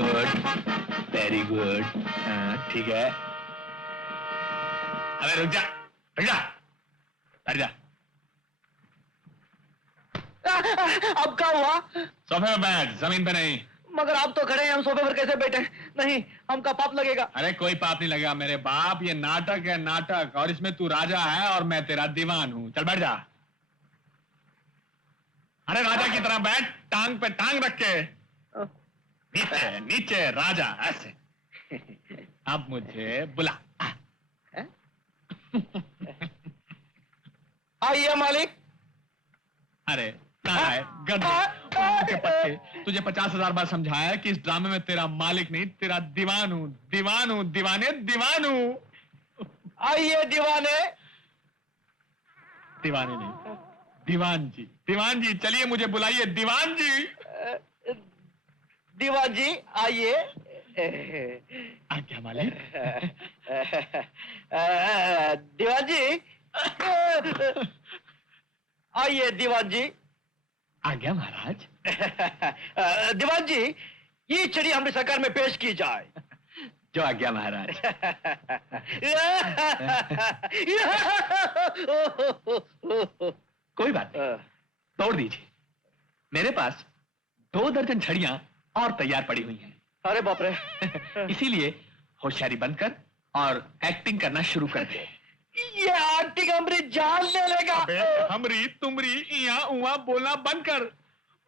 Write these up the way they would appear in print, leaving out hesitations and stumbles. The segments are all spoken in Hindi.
Good, very good. ठीक है। अबे रुक जा, रुक जा, हट जा। अब क्या हुआ? सोफे पर बैठ, जमीन पे नहीं। मगर आप तो खड़े हैं, हम सोफे पर कैसे बैठे? नहीं, हमका पाप लगेगा। अरे कोई पाप नहीं लगेगा मेरे बाप, ये नाटक है नाटक, और इसमें तू राजा है और मैं तेरा दीवान हूं। चल बैठ जा। अरे राजा की तरह बैठ, टांग पे टांग रख के। नीचे नीचे राजा, ऐसे। अब मुझे बुला। आइए मालिक। अरे नारायण गधे के पत्ते, तुझे 50,000 बार समझाया कि इस ड्रामे में तेरा मालिक नहीं, तेरा दीवान हूं, दीवान हूं, दीवाने दीवान हूं। आइए दीवाने। दीवाने नहीं, दीवान जी, दीवान जी, चलिए मुझे बुलाइए दीवान जी। दीवान जी आइए। आज्ञा मालिक। दीवान जी आइए। दीवान जी। आज्ञा महाराज। दीवान जी, ये चिड़ी हमारी सरकार में पेश की जाए। जो आज्ञा महाराज। कोई बात नहीं, तोड़ दीजिए। मेरे पास 2 दर्जन छड़ियां और तैयार पड़ी हुई हैं। अरे बाप रे। इसीलिए होशियारी बंद कर और एक्टिंग करना शुरू कर दे। ये एक्टिंग हमारी जान ले लेगा। हमरी तुमरी इया उआ बोलना बंद कर।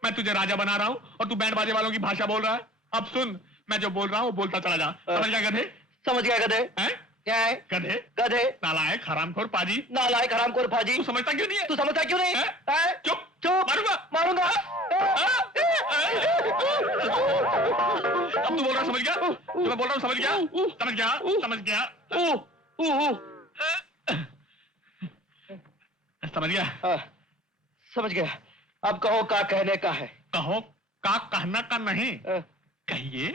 मैं तुझे राजा बना रहा हूं और तू बैंड बाजे वालों की भाषा बोल रहा है। अब सुन, मैं जो बोल रहा हूं वो बोलता चला जा। समझ गया गधे? समझ गया गधे। हैं? क्या है? गधे गधे। नालायक हरामखोर पाजी। नालायक हरामखोर पाजी। तू समझता क्यों नहीं है? तू समझता क्यों नहीं? चुप चुप। मारूंगा मारूंगा। अब तू बोल रहा समझ गया? जो मैं बोल रहा हूँ समझ गया? समझ गया? समझ गया? समझ गया? समझ गया। अब कहो क्या कहने का है? कहो का कहना का नहीं, कहिए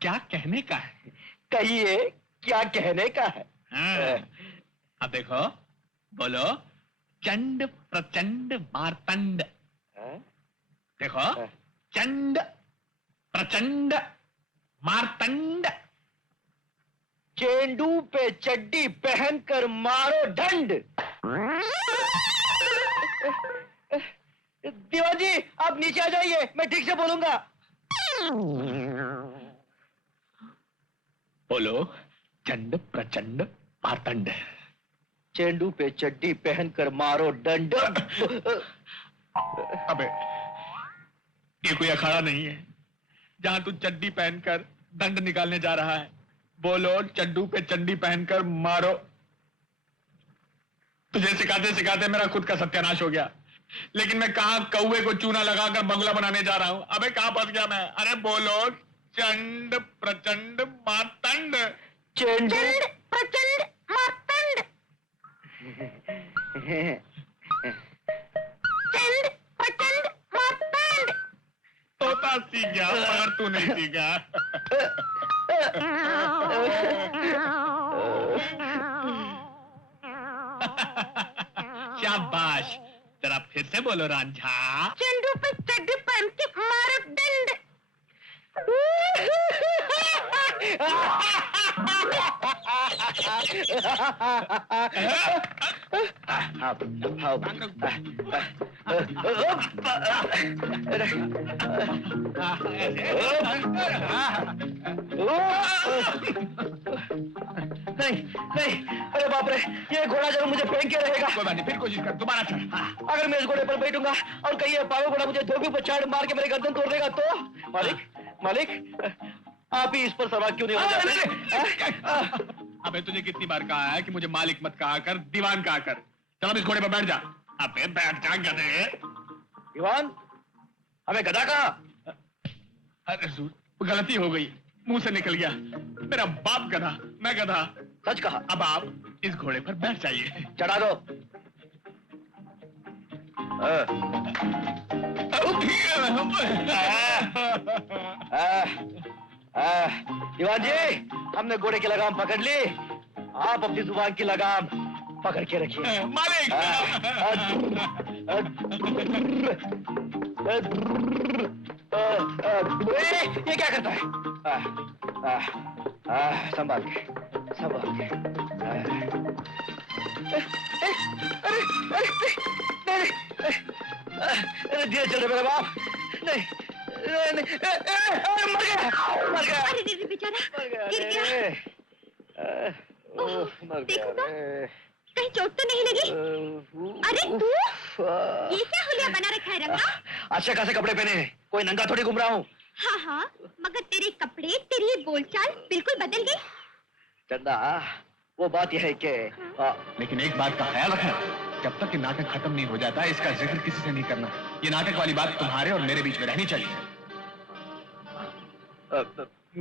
क्या कहने का है। कहिए क्या कहने का है। अब देखो, बोलो चंड प्रचंड मारतंड। देखो, चंड प्रचंड मारतंड। चेंडू पे चड्डी पहनकर मारो ढंड। दीवान जी, आप नीचे आ जाइए, मैं ठीक से बोलूंगा। बोलो चंड प्रचंड मारतंड। चेंडू पे चड्डी पहनकर मारो डंड। अबे ये कोई अखाड़ा नहीं है जहां तू चड्डी पहनकर दंड निकालने जा रहा है। बोलो चड्डू पे चड्डी पहनकर मारो। तुझे सिखाते सिखाते मेरा खुद का सत्यानाश हो गया, लेकिन मैं कहां कौवे को चूना लगाकर बंगला बनाने जा रहा हूं। अबे कहां फंस गया मैं? अरे बोलो चंड प्रचंड मारतंड। चंड प्रचंड मारतंड। चंड प्रचंड मारतंड। तोता सीख गया मगर तू नहीं सीखा। शाबाश, जरा फिर से बोलो रांझा। चंडू पे चड्डी पहन के मारो डंड। नहीं नहीं, अरे बाप रे, ये घोड़ा जरूर मुझे फेंक के रहेगा। कोई बात नहीं, फिर कोशिश कर, दोबारा चढ़। अगर मैं इस घोड़े पर बैठूंगा और कहीं ये पागल घोड़ा मुझे धोबी पर चाड़ मार के मेरे गर्दन तोड़ देगा तो? मालिक मालिक, आप ही इस पर सवार क्यों नहीं हो जाते? अबे तुझे कितनी बार कहा है कि मुझे मालिक मत कहा कर, दीवान कहा कर। चल अब इस घोड़े पर बैठ जा। अबे बैठ जा गधे। दीवान, हमें गधा कहा? अरे गलती हो गई, मुंह से निकल गया। मेरा बाप गधा, मैं गधा। सच कहा। अब आप इस घोड़े पर बैठ जाइए। चढ़ा दो। दीवान जी, हमने घोड़े की लगाम पकड़ ली, आप अपनी जुबान की लगाम पकड़ के रखिए। मालिक। ये क्या करता है? संभाल के संभाल के। अरे धीरे चल रहे मेरे बाप। नहीं नहीं नहीं, मर गया मर गया। अरे रे बेचारा गिर गया। मर गया। कहीं चोट तो नहीं लगी? अरे तू ये क्या हुलिया बना रखा है रंगा? अच्छे खासे कपड़े पहने हैं, कोई नंगा थोड़ी घूम रहा हूँ। हाँ हाँ, मगर तेरे कपड़े, तेरी बोलचाल बिल्कुल बदल गई। चंदा, वो बात यह है कि लेकिन एक बात का ख्याल रखना, जब तक ये नाटक खत्म नहीं हो जाता इसका जिक्र किसी से नहीं करना। ये नाटक वाली बात तुम्हारे और मेरे बीच में रहनी चाहिए।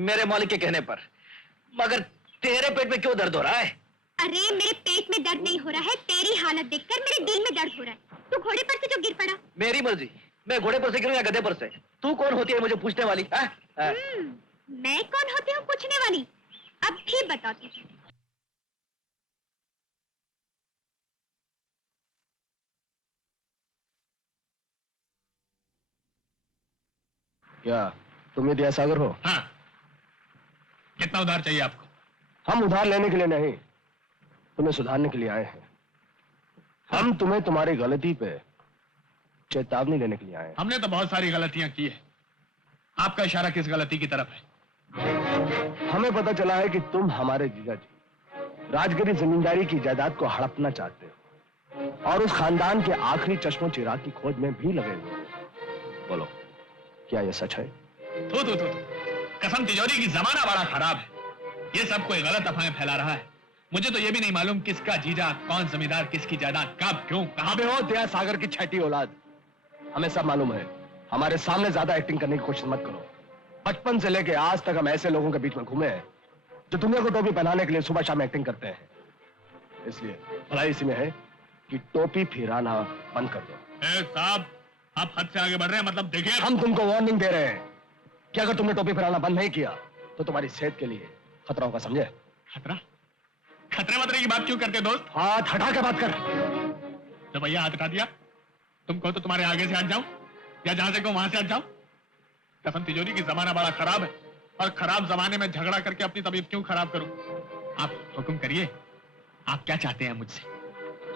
मेरे मालिक के कहने पर। मगर तेरे पेट में क्यों दर्द हो रहा है? अरे मेरे पेट में दर्द नहीं हो रहा है, तेरी हालत देखकर मेरे दिल में दर्द हो रहा है। तू घोड़े पर से जो गिर पड़ा। मेरी मर्जी, मैं घोड़े पर से गिरूं या गधे पर से। तू कौन होती है मुझे पूछने वाली? मैं कौन होती हूँ पूछने वाली? अब भी बताती हूँ। क्या तुम विद्यासागर हो? हाँ। कितना उधार चाहिए आपको? हम उधार लेने के लिए नहीं, तुम्हें सुधारने के लिए आए हैं। हम तुम्हें तुम्हारी गलती पे चेतावनी देने के लिए आए हैं। हमने तो बहुत सारी गलतियां की है। आपका इशारा किस गलती की तरफ है? हमें पता चला है कि तुम हमारे जीजा जी राजगिरी जमींदारी की जायदाद को हड़पना चाहते हो और उस खानदान के आखिरी चश्मो चिराग की खोज में भी लगे हुए हो। बोलो, क्या यह सच है? थू थू थू। कसम तिजोरी की जमाना बड़ा खराब है। ये सब कोई गलत अफवाहें फैला रहा है। मुझे तो ये भी नहीं मालूम किसका जीजा, कौन जमींदार, किसकी जायदाद, कब, क्यों, कहां पे हो। दया सागर की छठी औलाद, हमें सब मालूम है। हमारे सामने ज्यादा एक्टिंग करने की कोशिश मत करो। बचपन से लेके आज तक हम ऐसे लोगों के बीच में घूमे हैं जो दुनिया को टोपी पहनाने के लिए सुबह शाम एक्टिंग करते हैं। इसलिए भलाई इसी में है कि टोपी फिराना बंद कर दो। साहब, आप हद से आगे बढ़ रहे हैं। मतलब देखिए, हम तुमको वार्निंग दे रहे हैं कि अगर तुमने टोपी फिराना बंद नहीं किया तो तुम्हारी सेहत के लिए खतरा होगा, समझे? खतरा? खतरे वतरे की बात क्यों करते दोस्त? हाथ हटा के बात कर। तो भैया हाथ हटा दिया। तुम कहो तो तुम्हारे आगे से हट जाऊं या जहां से कहो वहां से हट जाऊं? कसम तिजोरी की जमाना बड़ा खराब है और खराब जमाने में झगड़ा करके अपनी तबीयत क्यों खराब करूं? आप हुक्म करिए, आप क्या चाहते हैं मुझसे?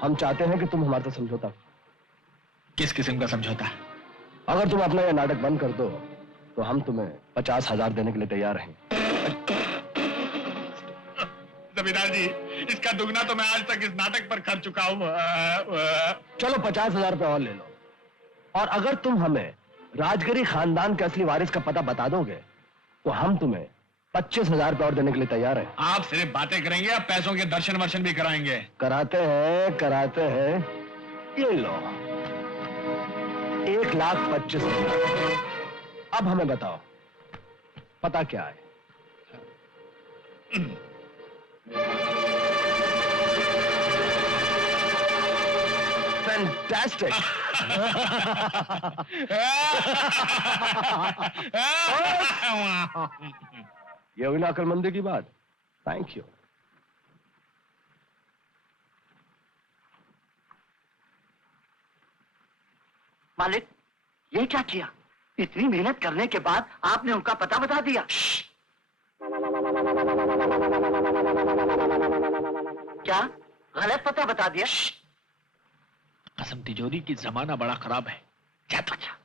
हम चाहते हैं कि तुम हमारे साथ समझौता। किस किस्म का समझौता? अगर तुम अपना यह नाटक बंद कर दो तो हम तुम्हें 50,000 देने के लिए तैयार हैं। जमींदार जी, इसका दुगना तो मैं आज तक इस नाटक पर खर्च चुका हूं। चलो 50,000 रुपए और ले लो, और अगर तुम हमें राजगिरी खानदान के असली वारिस का पता बता दोगे तो हम तुम्हें 25,000 रुपए और देने के लिए तैयार हैं। आप सिर्फ बातें करेंगे या पैसों के दर्शन वर्शन भी कराएंगे? कराते हैं। ये लो 1,25,000। अब हमें बताओ, पता क्या है? फैंटास्टिक। ये हुई ना अक्लमंदी की बात। Thank you. मालिक, ये क्या किया? इतनी मेहनत करने के बाद आपने उनका पता बता दिया। क्या गलत पता बता दिया? कसम तिजोरी की जमाना बड़ा खराब है। अच्छा